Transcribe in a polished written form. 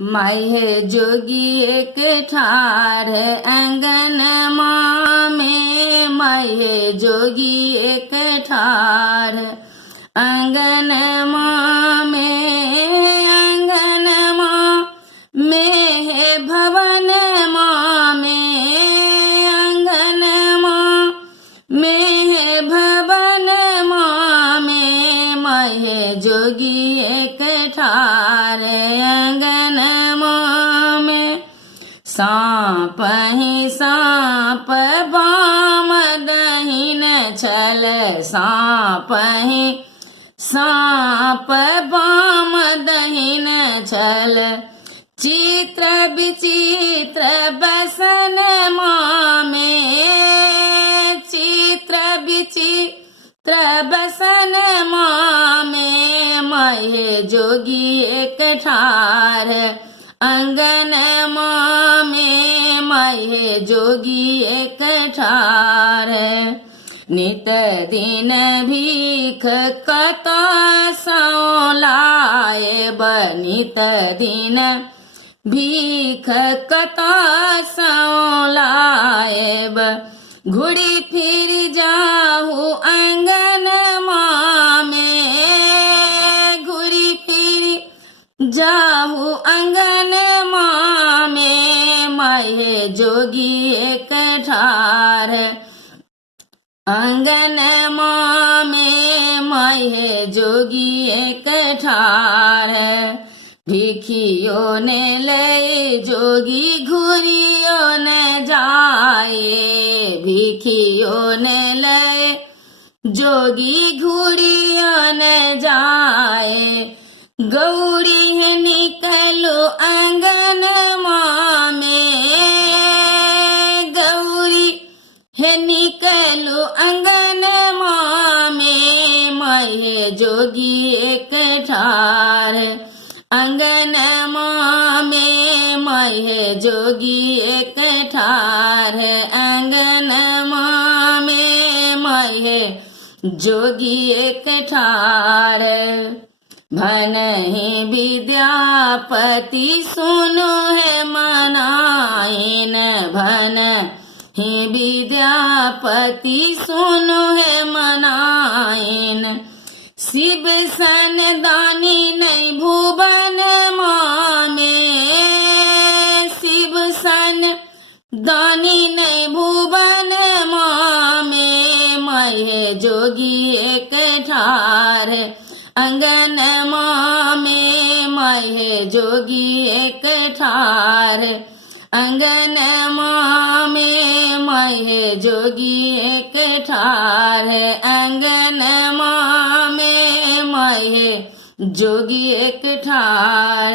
माहे जोगी एक ठार आंगन में माहे जोगी एक ठार आंगन में आंगन में है भवन में आंगन में है भवन में माहे जोगी एक ठार आंगन में सांप ही सांप बाम दहिन छल सांप ही सांप बाम दहिन छल चित्र विचित्र बसन में चित्र विचित्र बसन में माहे जोगी एक ठार आंगन में माहे जोगी एक ठार नित दिन भीख कत सौलाए नित दिन भीख कत सौलाए घुड़ी फिर जाहू आंगन में घुड़ी फिर जाहू आंगन में माहे जोगी एक ठार आंगन में माहे जोगी एक ठार भिखियो ने ले जोगी घुरियो न जाए भिखियो ने ले जोगी घुरियो न जाए गौरी है निकलो आंगन में गौरी है निकलो आंगन में माहे जोगी एक ठार आंगन में माहे जोगी एक ठार आंगन में माहे जोगी एक ठार भनहि विद्यापति सुनो है मनाइन भनहि विद्यापति सुनो है मनाइन शिव सन दानी नहीं भुवन में शिव सन दानी नहीं भुवन में माहे जोगी एक ठार आंगन में माहे जोगी एक ठार आंगन में माहे जोगी एक ठार आंगन में माहे जोगी एक ठार।